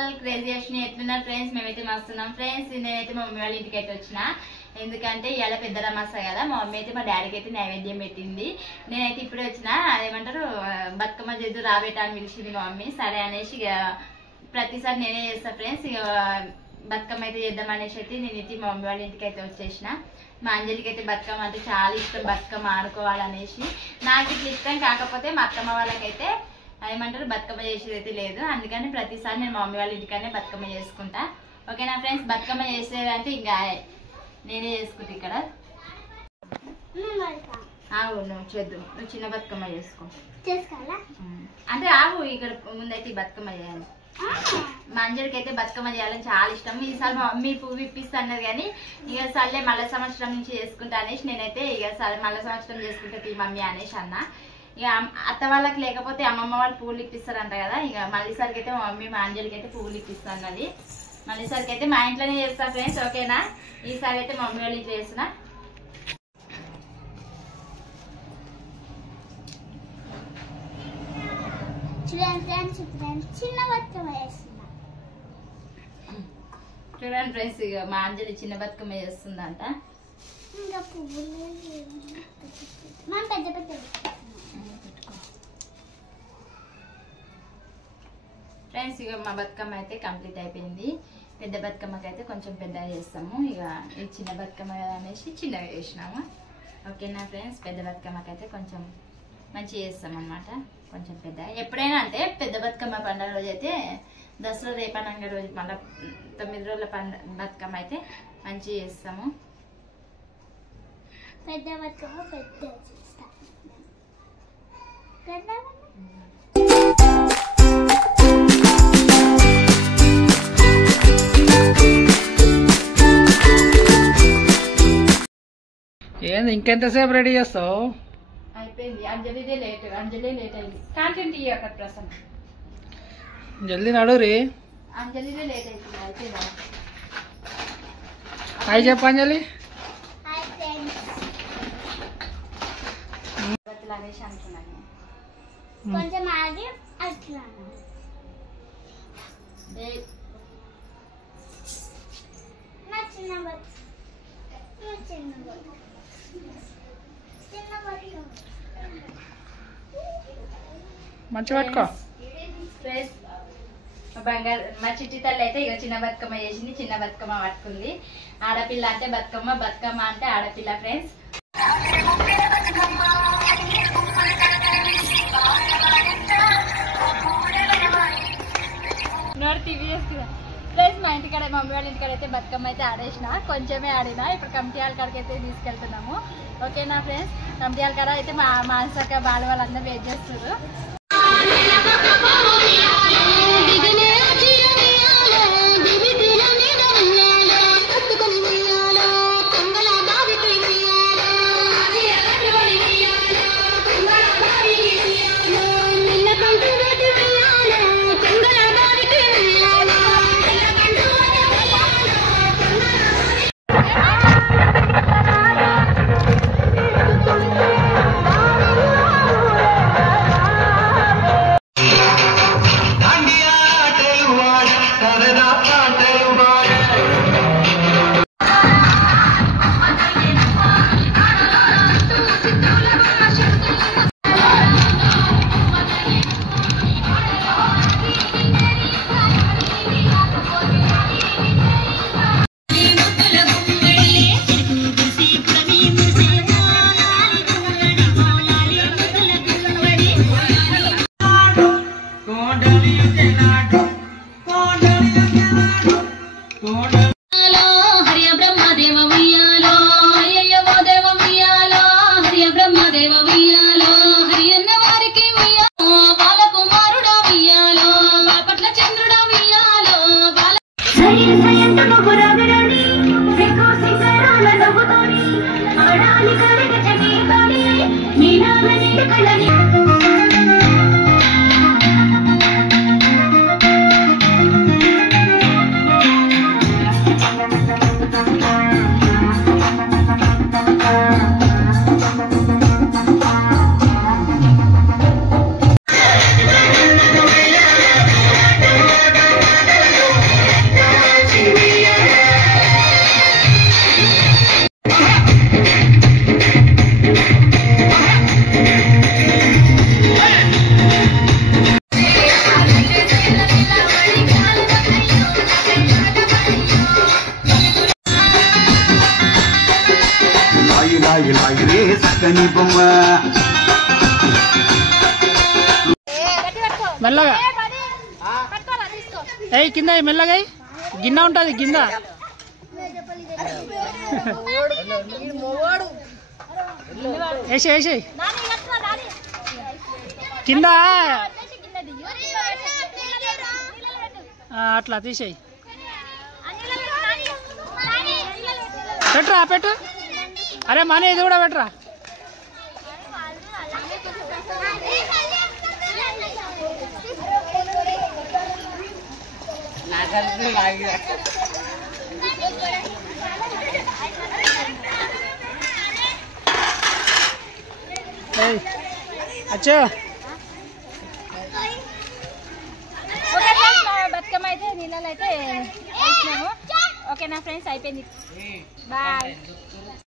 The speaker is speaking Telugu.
ఆల్ క్రేజియేషన్ ఎట్లున్నారు ఫ్రెండ్స్? మేమైతే మస్తున్నాం ఫ్రెండ్స్. నేనైతే మా మమ్మీ వాళ్ళ ఇంటికి అయితే వచ్చిన, ఎందుకంటే ఇవాళ పెద్ద రమాస కదా. మా మమ్మీ అయితే మా డాడీకి అయితే నైవేద్యం పెట్టింది. నేనైతే ఇప్పుడే వచ్చిన, అదేమంటారు బతుకమ్మ చేద్దు రాబేట అని పిలిచింది మా మమ్మీ. సరే అనేసి ఇక ప్రతిసారి నేనే చేస్తా ఫ్రెండ్స్. ఇక బతుకమ్మ అయితే చేద్దాం అనేసి అయితే నేనైతే మా మమ్మీ వాళ్ళ ఇంటికి అయితే వచ్చేసిన. మా అంజలికి అయితే బతుకమ్మ అంటే చాలా ఇష్టం, బతుకమ్మ ఆడుకోవాలనేసి. నాకు ఇట్లా ఇష్టం, కాకపోతే మా అత్తమ్మ వాళ్ళకైతే ఏమంటారు బతుకమ్మ చేసేది అయితే లేదు. అందుకని ప్రతిసారి నేను మా మమ్మీ వాళ్ళ ఇంటికనే బతుకమ్మ చేసుకుంటా. ఓకేనా ఫ్రెండ్స్? బతుకమ్మ చేసేదంటే ఇంకా నేనే చేసుకుంటా ఇక్కడ. ఆవు నువ్వు చేద్దు, నువ్వు చిన్న బతుకమ్మ చేసుకో. అంటే ఆవు ఇక్కడ ముందైతే బతుకమ్మ చేయాలి. మా అంజలికి అయితే బతుకమ్మ చేయాలని చాలా ఇష్టం. ఈసారి మా మమ్మీ పువ్వు ఇప్పిస్తా అన్నది, కానీ ఇక సర్లే మళ్ళీ సంవత్సరం నుంచి చేసుకుంటా అనేసి నేనైతే ఇక సరే మళ్ళీ సంవత్సరం చేసుకుంటా ఈ మమ్మీ అనేసి అన్న. ఇక అత్త వాళ్ళకి లేకపోతే అమ్మమ్మ వాళ్ళు పువ్వులు ఇప్పిస్తారంట కదా. ఇక మళ్ళీసారికి అయితే మా మమ్మీ మా అంజలికి అయితే పువ్వులు ఇప్పిస్తా అన్నది. మళ్ళీసారికి అయితే మా ఇంట్లోనే చేస్తా ఫ్రెండ్స్. ఓకేనా? ఈసారి అయితే మా మమ్మీ వాళ్ళ ఇంట్లో చేస్తున్నా. చిన్న బతుకమ్మ చేస్తున్నా చూడండి ఫ్రెండ్స్, ఇక మా అంజలి చిన్న బతుకమ్మ చేస్తుందంట. ఇంకా పువ్వులు పెద్ద పెద్ద ఫ్రెండ్స్. ఇక మా బతుకమ్మ అయితే కంప్లీట్ అయిపోయింది. పెద్ద బతుకమ్మకి అయితే కొంచెం పెద్దగా చేస్తాము. ఇక ఈ చిన్న బతుకమ్మ అనేసి చిన్నగా చేసినాము. ఓకేనా ఫ్రెండ్స్? పెద్ద బతుకమ్మకి అయితే కొంచెం మంచిగా చేస్తాం అన్నమాట, కొంచెం పెద్ద. ఎప్పుడైనా అంటే పెద్ద బతుకమ్మ పండుగ రోజు అయితే దసరా రేపనంగా రోజు మళ్ళీ 9 రోజుల బతుకమ్మ అయితే మంచిగా చేస్తాము. పెద్ద బతుకమ్మ పెద్ద చేస్తాం. ఏంది ఇంకెంతసేపు రెడీ చేస్తావు? అయిపోయింది. అంజలిదే లేట్, అంజలి లేట్ అయింది. కాంటెంట్ ఇయ్య అక్కడ ప్రసన్న జల్దీ నడురి. అంజలిదే లేట్ అవుతుంది. అయిపోయిందా? హాయ్ చెప్పు అంజలి. అనేసి అనుకున్నాను. కొంచెం ఆగి అట్లా నా చిన్న మంచి పట్టుకో. బంగారు మా చిట్టి తల్లి అయితే ఇక చిన్న బతుకమ్మ చేసింది, చిన్న బతుకమ్మ పట్టుకుంది. ఆడపిల్ల అంటే బతుకమ్మ, బతుకమ్మ అంటే ఆడపిల్ల ఫ్రెండ్స్. ఫ్రెండ్స్ మా ఇంటికాడ మమ్మీ వాళ్ళ ఇంటికాడ అయితే బతుకమ్మ అయితే ఆడేసిన, కొంచెమే ఆడినా. ఇప్పుడు కమిటీయాల కాడికి అయితే తీసుకెళ్తున్నాము. ఓకేనా ఫ్రెండ్స్? కమిటీయాల కాడ అయితే మా మానసక బాల వాళ్ళందరూ వెయిట్ చేస్తారు. Dandy మెల్లగా ఏ కింద మెల్లగా గిన్నె ఉంటుంది కింద వేసే కింద అట్లా తీసేయి పెట్టరా పెట్టు అరే మనీ ఇది కూడా పెట్టరా అచ్చా బతుకమ్మ అయితే నీళ్ళలో అయితే వేసినాము. ఓకేనా ఫ్రెండ్స్, అయిపోయింది. బాయ్.